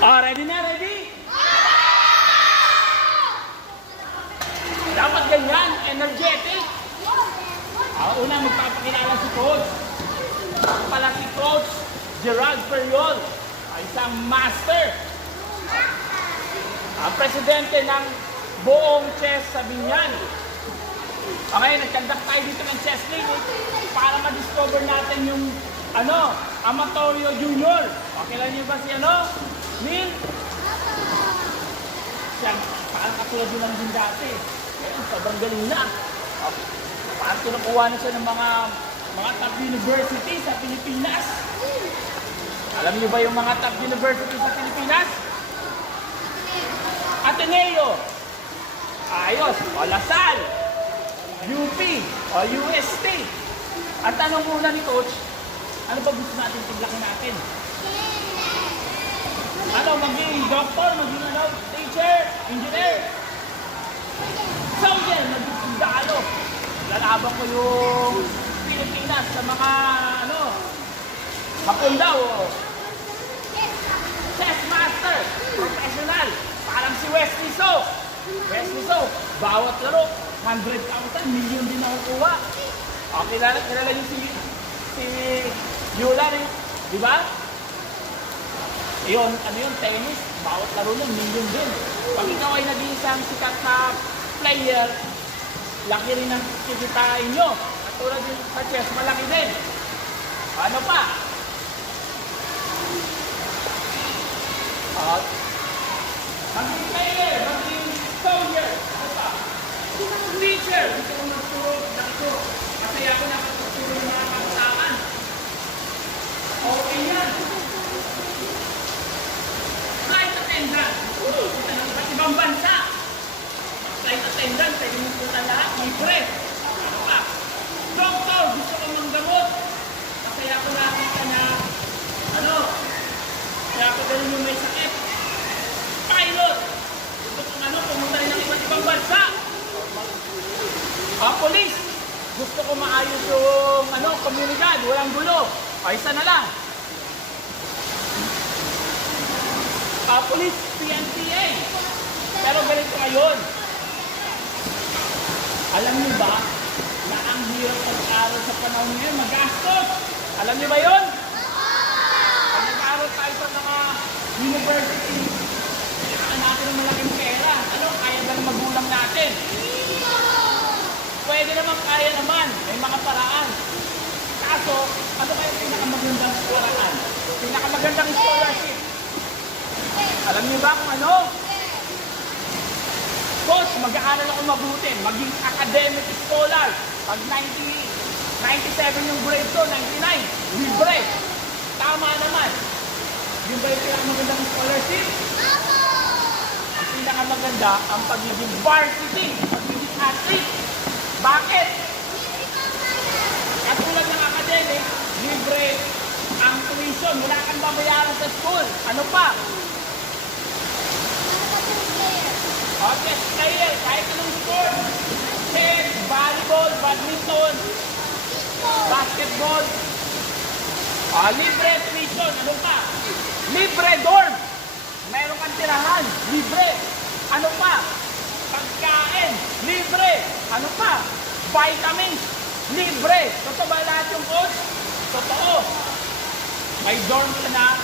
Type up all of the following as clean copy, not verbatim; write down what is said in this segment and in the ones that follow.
Oh, ready na, ready? Dapat ganyan, energetic. Una, magpapakilala si Coach. Ako pala si Coach Gerald Periol, isang master. Ang presidente ng buong chess sa Binyan. Okay, nagkandak tayo dito ng chess league para ma-discover natin yung Amatorio Junior. Okay lang niyo ba si Neil? Siya, parang katulad yun lang din dati. Ngayon, sobrang galing na. Okay. Parang kinukuha na siya ng mga top university sa Pilipinas. Alam niyo ba yung mga top university sa Pilipinas? Ateneo. Ayos. O Lasal. UP. O UST. At tanong muna ni Coach, ano ba gusto natin paglaki natin? Maging doctor, maging teacher, engineer, soldier, maging sundalo. Lalaban ko yung Pilipinas sa mga Hapon daw. Chess master, professional, parang si Wesley So. Wesley So, bawat laro, 100,000, million din nakukuha. Okay, kilala niyo si Euler, di ba? Yun, tennis, bawat laro nun, million din. Pag ikaw ay naging isang sikat na player, laki rin ang kikitain nyo. At tulad yung sa chess, malaki din. Ano pa? Maging player, maging soldier. Ano pa? Teacher, gusto ko magturo dito. Kasi ako nakapagturo ng mga kabataan. Okay yan. Flight attendant. Sa ibang bansa. Flight attendant, pwede mo punta lahat. Libre. Ano pa? Doktor, gusto ko manggamot. Kasi ako nakita na, kaya ako ganun yung may sakit. Pilot. Gusto ko pumunta rin ng iba't ibang bansa. Police. Gusto ko maayos yung komunidad, walang gulo. Isa na lang. Police, PNPA. Pero ganito ngayon. Alam niyo ba na ang hirap pag-aaral sa panahon ngayon, magastos? Alam niyo ba yun? Pag nag-aaral tayo sa mga university, kailangan natin ng malaking pera. Kaya ba ng magulang natin? Pwede naman, kaya naman. May mga paraan. Kaso, ano kaya yung pinakamagandang paraan? Pinakamagandang scholarship. Alam niyo ba kung ano? Coach, mag-aaral ako mabuti. Maging academic scholar. Pag 97 yung grade ko, 99, libre. Tama naman. Yun ba yung pinakamagandang scholarship? Ang pinakamaganda, ang pagiging varsity, pagiging athlete. Bakit? At tulad ng academic, libre ang tuition. Wala kang babayaran sa school. Ano pa? Okay, player, kahit anong sport. Chess, volleyball, badminton, basketball. Libre tuition. Ano pa? Libre dorm. Meron kang tirahan. Libre. Ano pa? Pagkain. Libre. Ano pa? Vitamins. Libre. Totoo ba lahat yung coach? Totoo. May dorm ka na.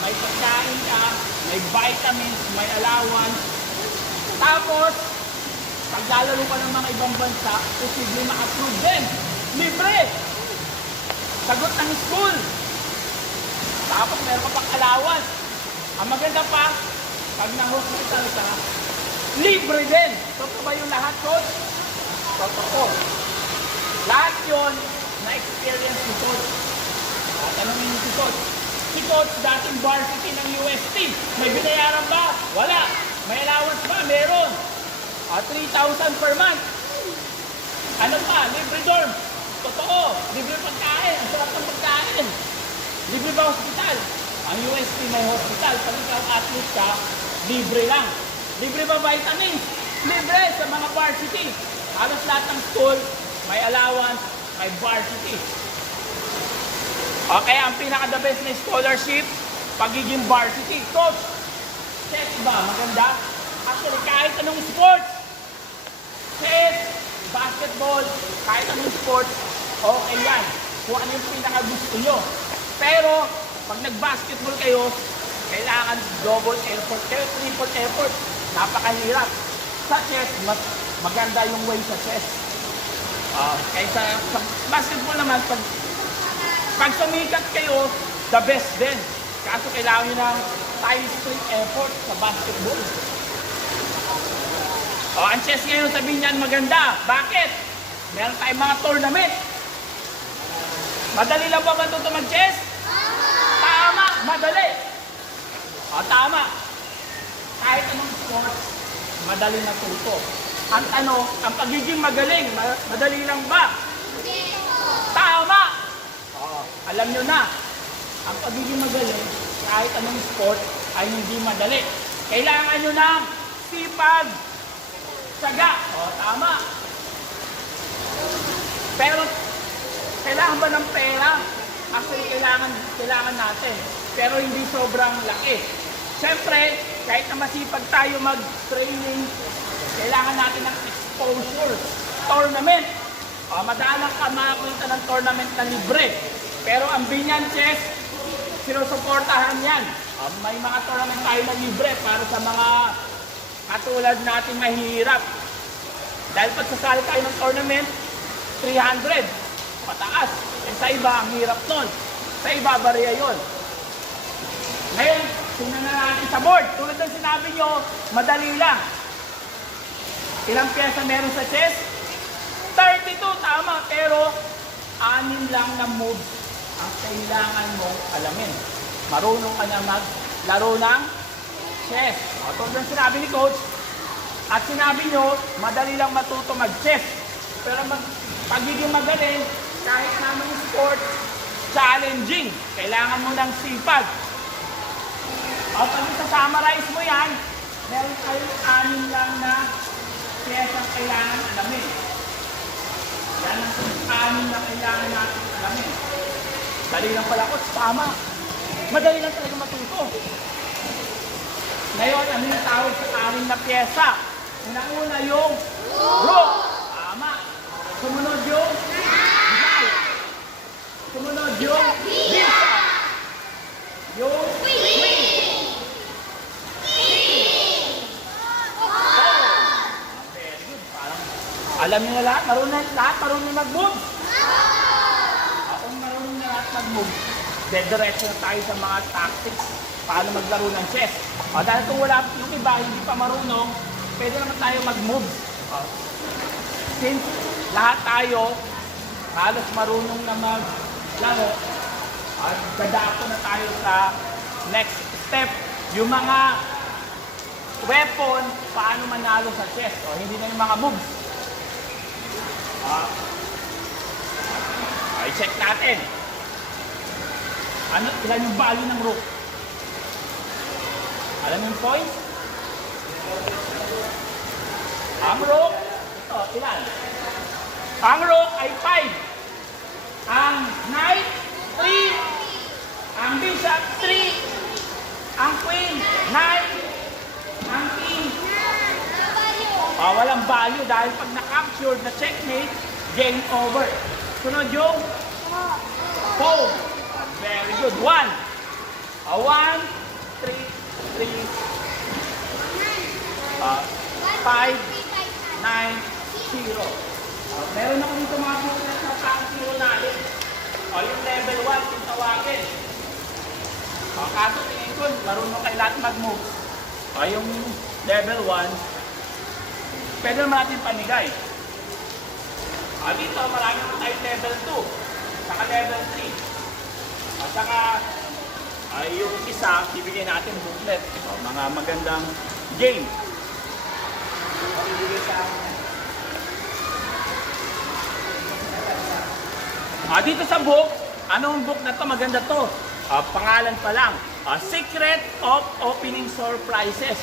May pagkain ka. May vitamins. May allowance. Tapos, pag lalaro ka ng mga ibang bansa, posible ma-approve din. Libre. Sagot ng school. Tapos meron ka pang allowance. Ang maganda pa, pag na-hospital ka, libre din. Totoo ba yung lahat, coach? Totoo. Lahat yun na-experience ni coach. Tanungin niyo si coach. Si coach dating varsity ng UST. May binayaran ba? Wala. May allowance ba? Meron. 3,000 per month. Ano pa? Libre dorm. Totoo. Libre pagkain. Ang sarap ng pagkain. Libre ba hospital? Ang UST may hospital. Pag ikaw athlete ka, libre lang. Libre ba vitamins? Libre sa mga varsity. Halos lahat ng school, may allowance, may varsity. Okay, ang pinaka-the best na scholarship, pagiging varsity. Coach, chess ba? Maganda? Actually, kahit anong sports, chess, basketball, kahit anong sports, okay yan. Kung ano yung pinaka-gusto nyo. Pero, pag nag-basketball kayo, kailangan double effort, triple effort. Napakahirap. Sa chess, mas maganda yung way sa chess. Kaysa sa basketball naman, pag sumikat kayo, the best din. Kaso kailangan nyo ng times 3 effort sa basketball. Ang chess ngayon, sabihin niyan maganda. Bakit? Meron tayong mga tournament. Madali lang ba matuto mag-chess? Tama! Madali! Tama. Kahit anong sports, madali natuto. Ang tanong, ang pagiging magaling, madali lang ba? Tama! Alam nyo na, ang pagiging magaling, kahit anong sport, ay hindi madali. Kailangan nyo ng sipag, tiyaga. Tama. Pero, kailangan ba ng pera? Actually, kailangan natin. Pero hindi sobrang laki. Siyempre, kahit na masipag tayo mag-training, kailangan natin ng exposure. Tournament. Madalang ka makapunta ng tournament na libre. Pero ang Binyan Chess, sinusuportahan yan. May mga tournament tayo na libre para sa mga katulad natin mahirap. Dahil pag sasali tayo ng tournament, 300. Pataas. Sa iba, ang hirap nun. Sa iba, bariya yun. Ngayon, tingnan na natin sa board. Tulad ng sinabi nyo, madali lang. Ilang pyesa meron sa chess? 32, tama. Pero, 6 lang na moves ang kailangan mong alamin. Marunong ka na maglaro ng chess. Tulad ng sinabi ni Coach, at sinabi nyo, madali lang matuto mag-chess. Pero pagiging magaling, kahit naman yung sport, challenging. Kailangan mo ng sipag. Pag isa-summarize mo yan, meron kayong 6 lang na chess ang kailangan alamin. Yan ang 6 na kailangan natin alamin. Dali lang pala, Coach. Tama. Madali lang talaga matuto. Ngayon, ano yung tawag sa 6 na pyesa? Una yung rook. Tama. Sumunod yung knight. Sumunod yung bishop. Yung queen. Very good. Parang alam niyo na lahat. Marunong mag-move. Kung marunong na lahat mag-move, dediretso na tayo sa mga tactics paano maglaro ng chess. Dahil kung wala yung iba, hindi pa marunong, pwede naman tayo mag-move. Since lahat tayo halos marunong na maglaro, dadako na tayo sa next step. Yung mga weapon, paano manalo sa chess. Hindi na yung mga moves. I-check natin. Ilan yung value ng rook? Alam yung points? Ang rook, ito, ilan? Ang rook ay 5. Ang knight, 3. Ang bishop, 3. Ang queen, 9. Ang king, walang value dahil pag na-captured na checkmate, game over. Sunod yung pawn. Very good. 1. 1, 3, 3, 5, 9, 0. Meron ako dito mga business na pang-zero natin. Yung level 1, yung tawagin. Kaso tingin ko, marunong kayo lahat mag-move. Yung level 1, pwede naman natin panigay. Dito, marami naman tayo level 2, saka level 3. At saka, yung isa, ibigay natin booklet. Mga magandang game. Ibigay sa dito sa book, anong book na to? Maganda to. Pangalan pa lang. Secret of Opening Surprises.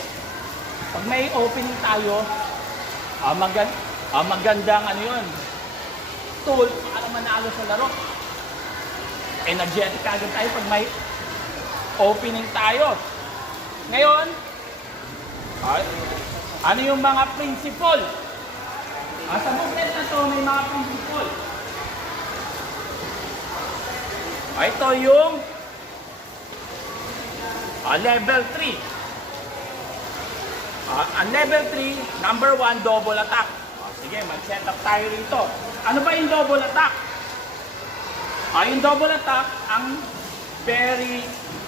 Pag may opening tayo, magandang ano yun, tool para manalo sa laro. Energetic agad tayo pag may opening tayo. Ngayon, ano yung mga principle? Sa booklet na to, may mga principle. Ito yung level 3. Ang level 3, number 1, double attack. Sige, mag-set up tayo rito. Ano ba yung double attack? Yung double attack, ang very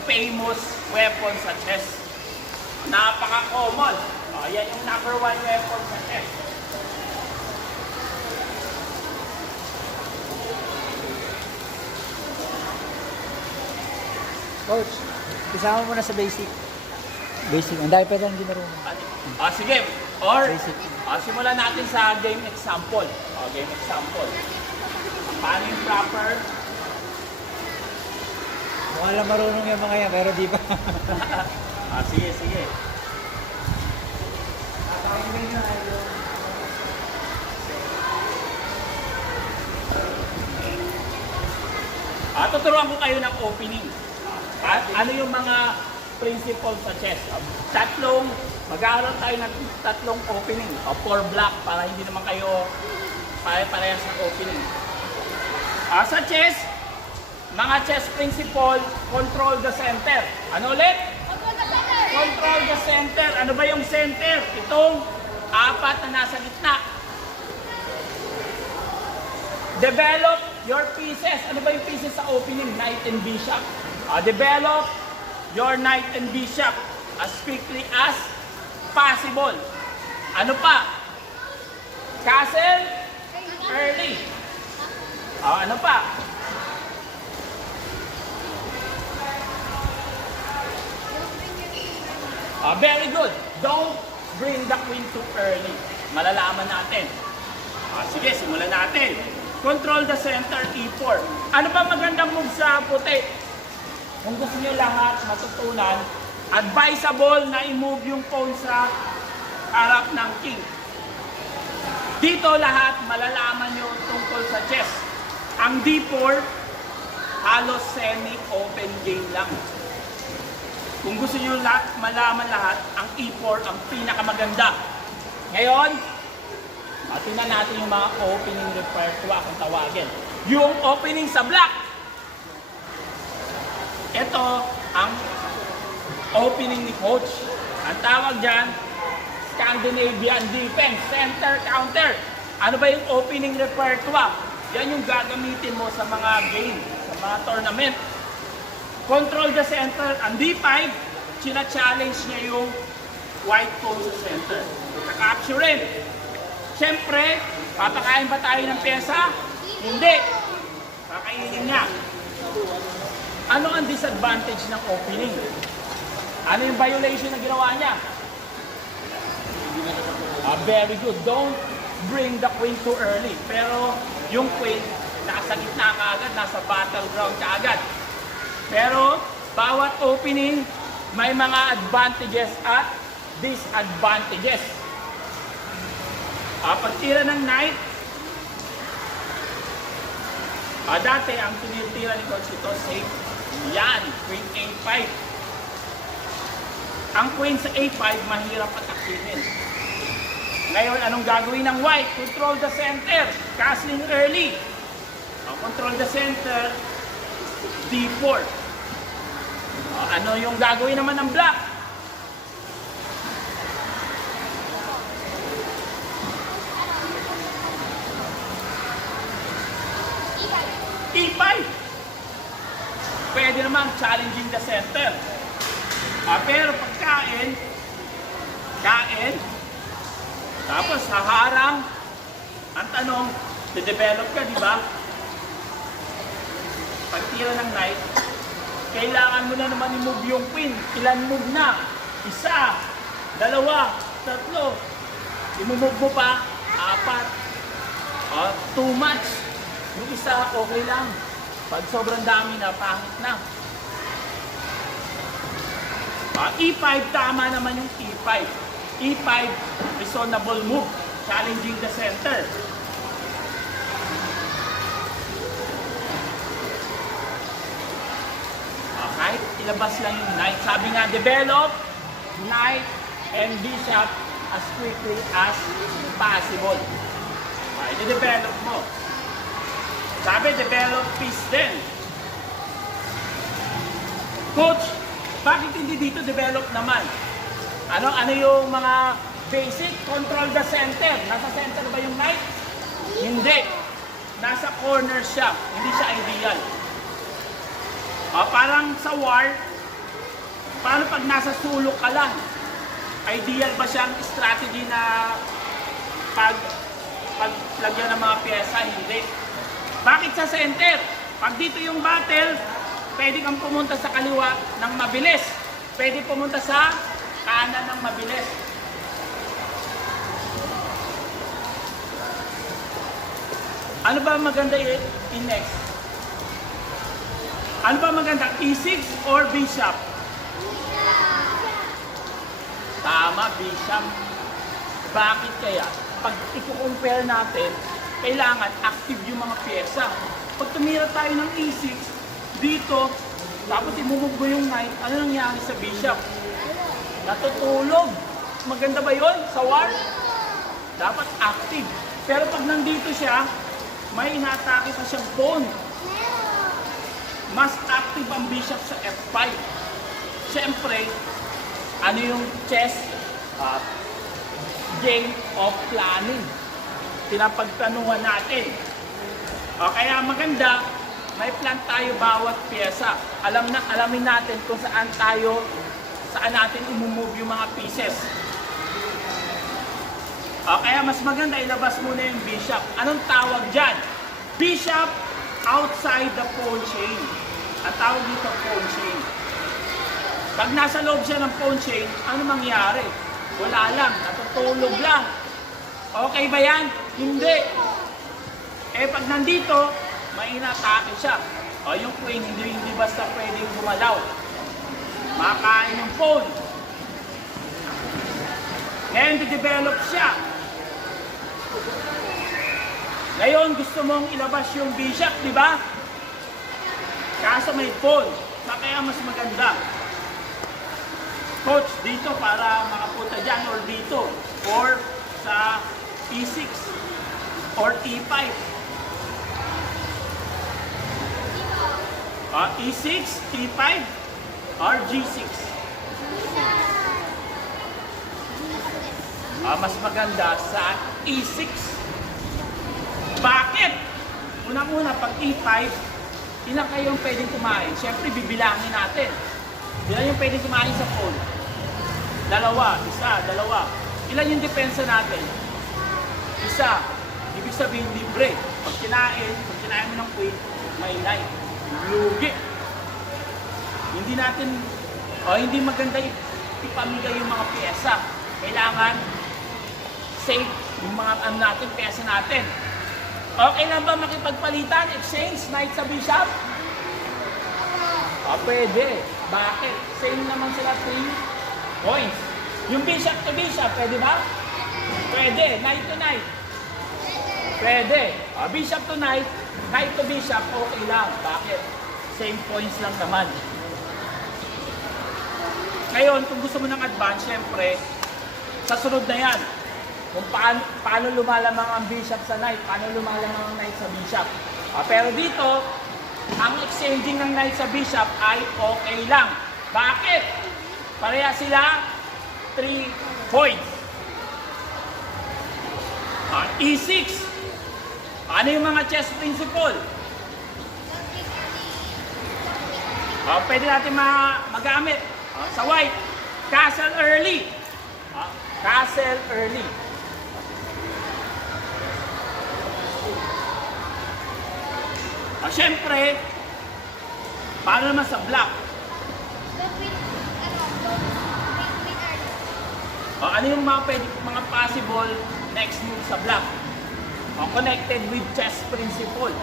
famous weapon sa chess. Napaka-common. Yan yung number 1 weapon sa chess. Coach, isama mo na sa basic. Basic. Ang dahil pa lang din marunong. Sige. Or, Basic. simulan natin sa game example. Game example. Paano yung proper? Mukha lang marunong yung mga yan, pero di pa. Sige, sige. Tuturuan ko kayo ng opening. At ano yung mga principles sa chess? Mag-aaral tayo ng tatlong opening. 4 block para hindi naman kayo pare-parehas ng opening. Sa chess, mga chess principle, control the center. Ano ulit? Control the center. Ano ba yung center? Itong 4 na nasa gitna. Develop your pieces. Ano ba yung pieces sa opening? Knight and bishop. Develop your knight and bishop as quickly as possible. Ano pa? Castle early. Ano pa? Very good. Don't bring the queen too early. Malalaman natin. Sige, simulan natin. Control the center, E4. Ano ba magandang move sa puti? Kung gusto niyo lahat matutunan, advisable na i-move yung pawn sa harap ng king. Dito lahat malalaman nyo tungkol sa chess. Ang D4, halos semi-open game lang. Kung gusto niyo malaman lahat, ang E4 ang pinakamaganda. Ngayon, tingnan natin yung mga opening repertoire kung tawagin. Yung opening sa black. Ito ang opening ni coach. Ang tawag dyan, Scandinavian defense, center, counter. Ano ba yung opening repertoire? Yan yung gagamitin mo sa mga game, sa mga tournament. Control the center. Ang D5, china-challenge niya yung white pawn sa center. Capture rin. Siyempre, papakain ba tayo ng pyesa? Hindi. Kakainin niya. Ano ang disadvantage ng opening? Ano yung violation na ginawa niya? Very good. Don't bring the queen too early. Pero yung queen, nasa gitna ka agad, nasa battleground ka agad. Pero bawat opening, may mga advantages at disadvantages. Pagtira ng knight, dati ang tinitira ni coach ito, safe. Yan, queen A5. Ang queen sa A5, mahirap atakihin. Ngayon, anong gagawin ng white? Control the center, castling early. Control the center, D4. Ano yung gagawin naman ng black? E5. Pwede naman challenging the center. Pero pagkain, tapos haharang, ang tanong, de-develop ka, di ba? Pagtira ng knight, kailangan mo na naman i-move yung queen. Ilan move na? 1, 2, 3. I-move mo pa, 4. Too much. Yung isa, okay lang. Pag sobrang dami na, pangit na. E5, tama naman yung E5. E5, reasonable move. Challenging the center. Kahit ilabas lang yung knight. Sabi nga, develop knight and bishop as quickly as possible. I-develop mo. Sabi, develop piece din. Coach, bakit hindi dito develop naman? Ano yung mga basic? Control the center. Nasa center ba yung knight? Hindi. Nasa corner siya. Hindi siya ideal. Parang sa war, paano pag nasa sulok ka lang? Ideal ba siyang strategy na paglagyan ng mga pyesa? Hindi. Bakit sa center? Pag dito yung battle, pwede kang pumunta sa kaliwa ng mabilis. Pwede pumunta sa kanan ng mabilis. Ano ba maganda i-next? Ano ba maganda? E6 or bishop? Tama, bishop. Bakit kaya? Pag i-compare natin, kailangan active yung mga pyesa. Pag tumira tayo ng E6, dito, tapos imumove mo yung knight, ano nangyari sa bishop? Natutulog. Maganda ba yon sa war? Dapat active. Pero pag nandito siya, may inatake pa siyang pawn. Mas active ang bishop sa F5. Siyempre, ano yung chess? Game of planning. Pinapagtanuhan natin. Kaya maganda, may plan tayo bawat pyesa. Alamin natin kung saan natin imumove yung mga pieces. Kaya mas maganda ilabas muna yung bishop. Anong tawag dyan? Bishop outside the pawn chain. Ang tawag dito pawn chain. Pag nasa loob siya ng pawn chain, ano mangyari? Wala lang, natutulog lang. Okay ba yan? Hindi. Pag nandito, may inatake siya. Yung queen, hindi basta pwedeng gumalaw. Makain yung pawn. Ngayon, develop siya. Ngayon, gusto mong ilabas yung bishop, di ba? Kaso may pawn. Kaya mas maganda. Coach, dito para makapunta dyan or dito. Or sa E6 or E5. E6, E5, or G6. Mas maganda sa E6. Bakit? Unang-una, pag E5, ilan kayong pwedeng kumain? Siyempre, bibilangin natin. Ilan yung pwedeng kumain sa pawn? Dalawa, isa, dalawa. Ilan yung depensa natin? Isa. Ibig sabihin, libre. Pag kinain mo ng queen, may knight. Lugi. Hindi maganda ipamigay yung mga pyesa. Kailangan safe yung mga pyesa natin. Okay lang ba makipagpalitan, exchange, knight sa bishop? Pwede. Bakit? Same naman sila 3 points. Yung bishop to bishop, pwede ba? Pwede. Knight to knight. Pwede. Bishop to knight, knight to bishop, okay lang. Bakit? Same points lang naman. Ngayon, kung gusto mo ng advance, syempre, sa sunod na yan, kung paano lumalamang ang bishop sa knight, paano lumalamang ang knight sa bishop. Pero dito, ang exchanging ng knight sa bishop ay okay lang. Bakit? Pareha sila 3 points. E6. Ano yung mga chess principle? Pwede natin magamit sa white. Castle early. Castle early. Siyempre, paano naman sa black? Ano yung mga possible next move sa black? Connected with chess principle.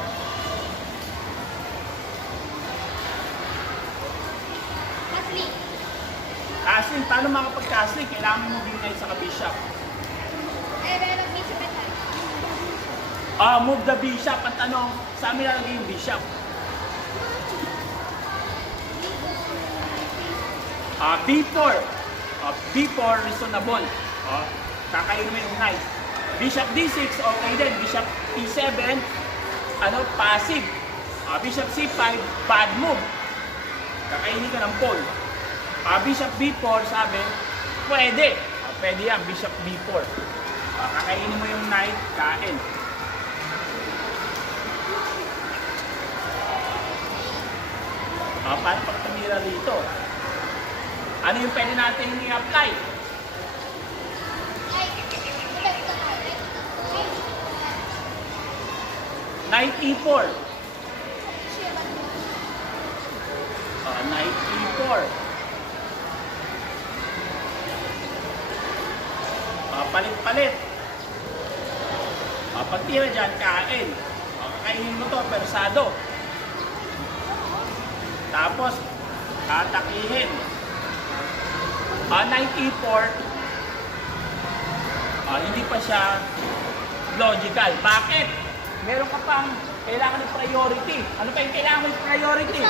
Castling, paano makapag-castling? Kailangan mo din sa bishop. Move the bishop. Ang tanong, saan nilalagay yung bishop? B4. B4, reasonable. Kakainin mo yung knight. Bishop D6, okay din. Bishop E7, passive. Bishop C5, bad move. Kakainin ka ng pawn. Bishop B4, sabi, pwede. Pwede yan, Bishop B4. Kakainin mo yung knight, kain. Paano pag tumira dito? Ano yung pwede natin i-apply? Knight E4. Knight E4. Palit-palit. Pagtira dyan, kain. Kakainin mo to, persado. Tapos, tatakihin. Knight E4, hindi pa siya logical. Bakit? Meron ka pang kailangan ng priority. Ano pa yung kailangan ng priority?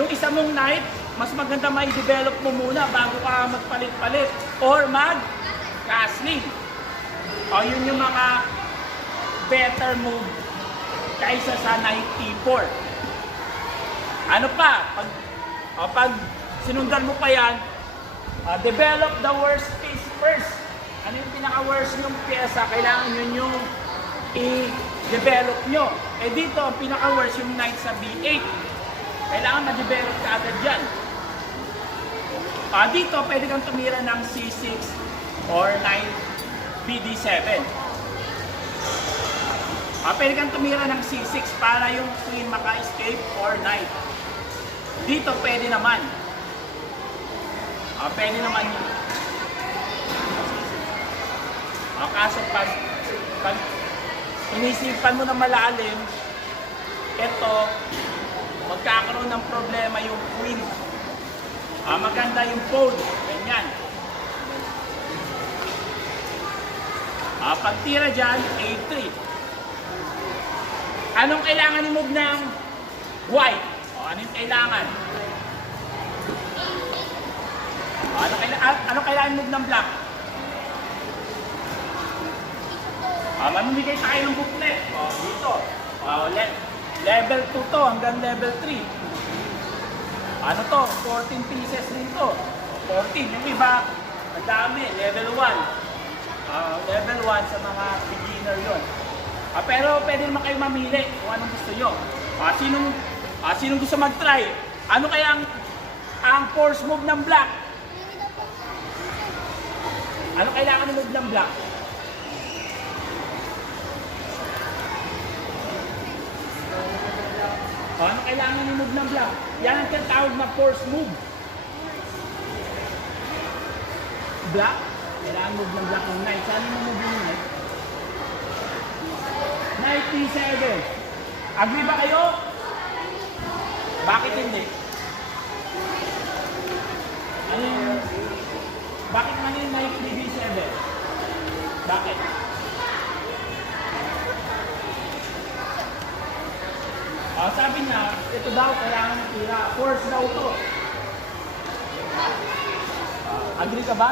Yung isa mong knight, mas maganda mai-develop mo muna bago ka magpalit-palit or mag-castling. Yun yung mga better move kaysa sa knight E4. Ano pa? Pag sinundan mo pa yan, develop the worst piece first. Ano yung pinaka-worst yung pyesa? Kailangan yun yung i-develop nyo. Dito, ang pinaka-worst yung knight sa B8. Kailangan ma-develop ka agad dyan. Dito, pwede kang tumira ng C6 or knight BD7. Pwede kang tumira ng C6 para yung queen maka-escape or knight. Dito, pwede naman. Pwede naman yun. Kaso pag inisipan mo na malalim, ito, magkakaroon ng problema yung queen. Maganda yung pawn. Ganyan. Pagtira dyan, A3. Anong kailangan i-move ng white? Anong kailangan? Ano kailangan i-move ng black? Mamimigay tayo ng booklet. Dito. Level 2 to hanggang level 3. Ano to? 14 pieces dito. 14. Yung iba, madami. Level 1. Level 1 sa mga beginner yon. Pero pwede naman kayo mamili kung anong gusto nyo. Sinong gusto mag-try? Ano kaya ang force move ng black? Ano kailangan i-move ng black? Ano kailangan i-move ng black? Yan ang tinatawag na force move. Black? Kailangan move ng black ng knight. Saan yung move yung knight? Knight D7. Agree ba kayo? Bakit hindi? Bakit man yung knight D7? Bakit? Sabi niya, ito daw kailangan ng tira. Force daw to. Agree ka ba?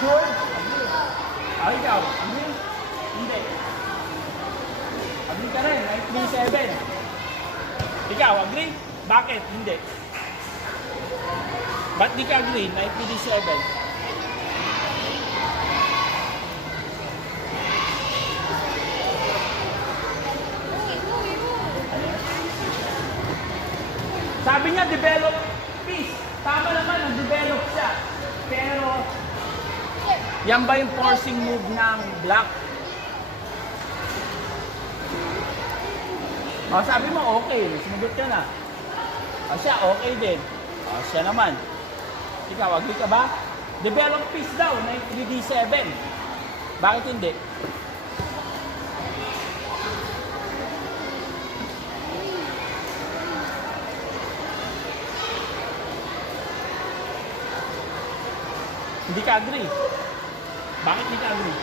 Sure? Agree. Ikaw? Agree? Hindi. Agree ka rin, knight D7. Ikaw, agree? Bakit? Hindi. Ba't di ka agree? Knight D7. Sabi niya, develop piece. Tama naman, nag-develop siya. Pero, yan ba yung forcing move ng black? Sabi mo, okay. Sumugot ka na. Siya, okay din. Siya naman. Ikaw, agree ka ba? Develop piece daw, knight 3D7. Bakit hindi? Hindi ka agree. Bakit hindi ka agree?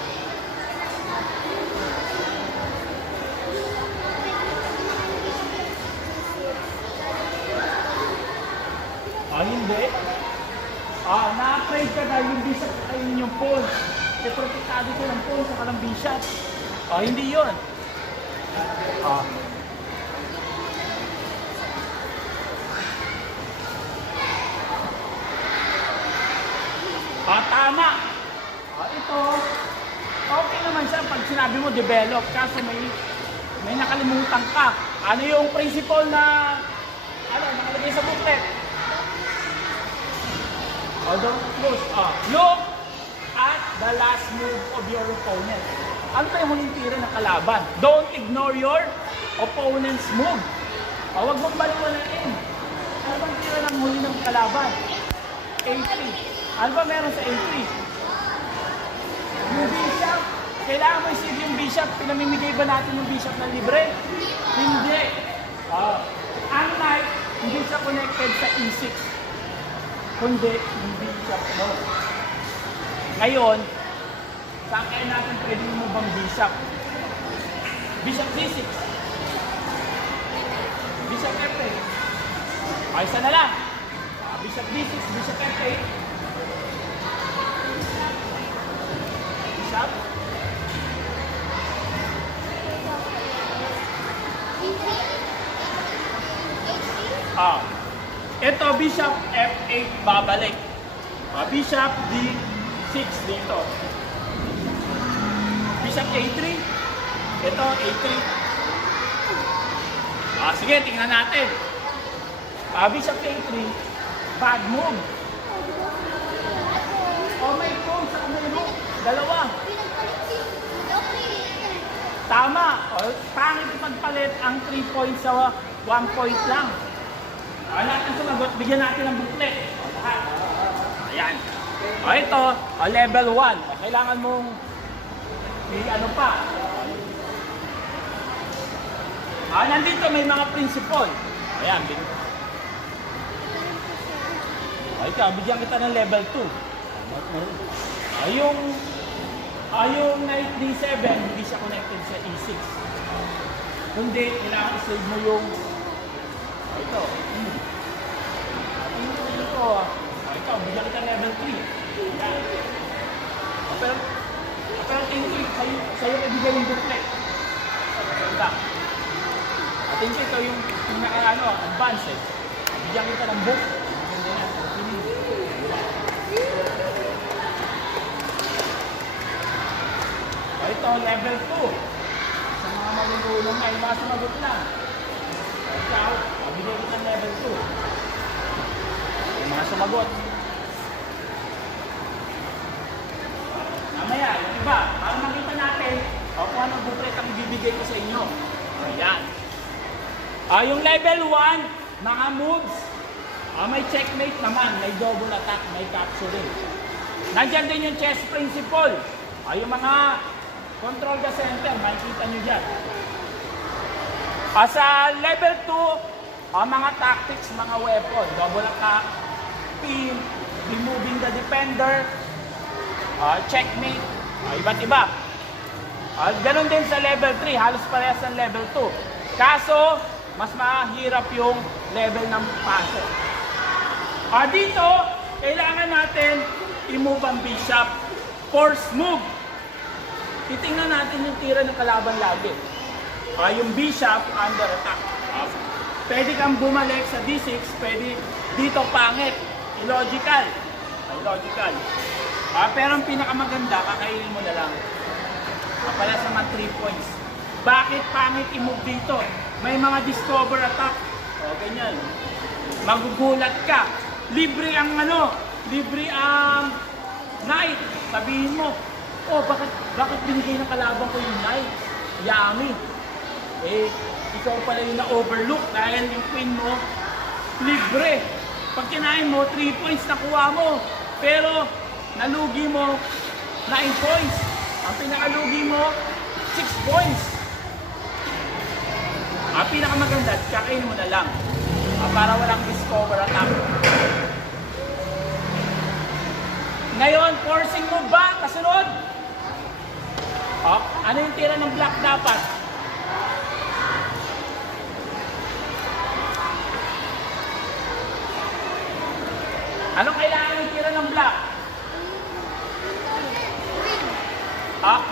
Hindi. Na-afraid ka dahil yung bishop ay yung pawn. Kaya protektado ko ng pawn sa kalang bishop. Hindi yun. Tama. Ito, okay naman siya pag sinabi mo develop, kaso may nakalimutan ka. Ano yung principle na nakalagay sa booklet? Don't close. Look at the last move of your opponent. Ano pa yung huling tira ng kalaban? Don't ignore your opponent's move. Huwag mong baliwalain. Ano bang tira ng huli ng kalaban? A3. Ano ba meron sa A3? Yung bishop. Kailangan mo isip yung bishop. Pinamimigay ba natin yung bishop na libre? Hindi. Ang knight, hindi siya connected sa E6. Kundi yung bishop mo. Ngayon, saan kaya natin pwede mo bang bishop? Bishop D6. Bishop F8. Isa na lang. Bishop D6, Bishop F8. Bishop. Ito, Bishop F8 babalik. Bishop D6 dito. Bishop A3. Ito, A3. Sige, tingnan natin. Bishop A3, bad move. May phone sa may rook. Dalawa. Tama. Pangit ipagpalit ang 3 points sa 1 point lang. Lahat ng sumagot, bigyan natin ng booklet. Ayan. Ito, level 1. Kailangan mong ano pa. Nandito may mga principle. Ayan. Ikaw, bigyan kita ng level 2. Yung knight D7, hindi siya connected sa E6. Kundi, kailangan i-save mo yung ito. Ito, bigyan kita level 3. Ayan. Pero tingin ko, sa'yo ibigay yung booklet. Tingin ko ito yung advance eh. Bigyan kita ng book. Ito, level 2. Sa mga malulunong na, yung mga sumagot lang. Ikaw, bigyan kita ng level 2. Yung mga sumagot. Mamaya, yung iba, para makita natin kung anong booklet ang ibibigay ko sa inyo. Ayan. Yung level 1, mga moves. May checkmate naman, may double attack, may capturing. Nandiyan din yung chess principle. Yung mga control the center, makikita nyo dyan. Sa level 2, mga tactics, mga weapon. Double attack, pin, removing the defender, checkmate, iba't iba. Ganon din sa level 3, halos parehas ng level 2. Kaso, mas mahirap yung level ng paso. Dito, kailangan natin i-move ang bishop. Force move. Titingnan natin yung tira ng kalaban lagi. Yung bishop under attack. Pwede kang bumalik sa D6, pwede dito pangit. Illogical. Illogical. Pero ang pinakamaganda, kakainin mo na lang. Pala sa mga 3 points. Bakit pangit i-move dito? May mga discover attack. Ganyan. Magugulat ka. Libre ang libre ang knight. Sabihin mo, bakit binigay ng kalaban ko yung knight? Yummy. Ikaw pala yung na-overlook dahil yung queen mo, libre. Pag kinain mo, 3 points nakuha mo. Pero, nalugi mo, 9 points. Ang pinakalugi mo, 6 points. Ang pinakamaganda, kakainin mo na lang. Para walang discover attack. Ngayon, forcing mo ba? Kasunod? Ano yung tira ng black dapat? Anong kailangan ng tira ng black?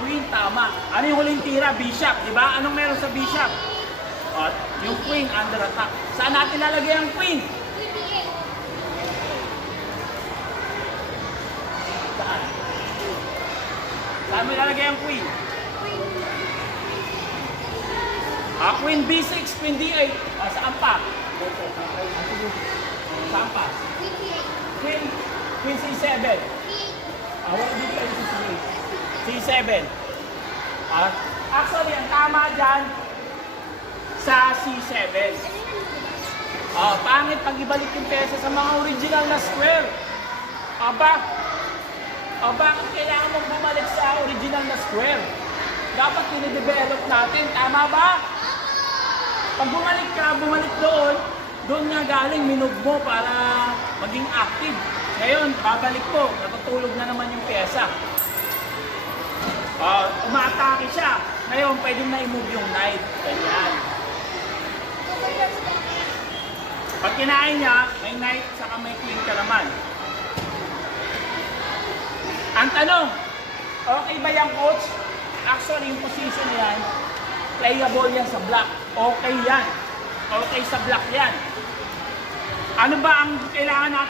Queen, tama. Ano yung huling tira? Bishop, di ba? Anong meron sa bishop? At yung queen under attack. Saan natin lalagay ang queen? Saan? Saan mo ilalagay ang queen? Queen B6, queen D8. Saan pa? Saan pa? Queen C7. Wala dito yung C8. C7. Actually, ang tama dyan sa C7. Pangit pag ibalik yung pesa sa mga original na square. Bakit kailangan mong bumalik sa original na square? Dapat tinidevelop natin. Tama ba? Pag bumalik ka, bumalik doon nga galing, minove mo para maging active. Ngayon, babalik ko, natutulog na naman yung pyesa. Umaatake siya. Ngayon, pwede na i-move yung knight. Ganyan. Pag kinain niya, may knight, saka may queen ka naman. Ang tanong, okay ba yung coach? Actually, yung position na yan, playable yan sa black. Okay yan. Okay sa black yan. Ano ba ang kailangan natin?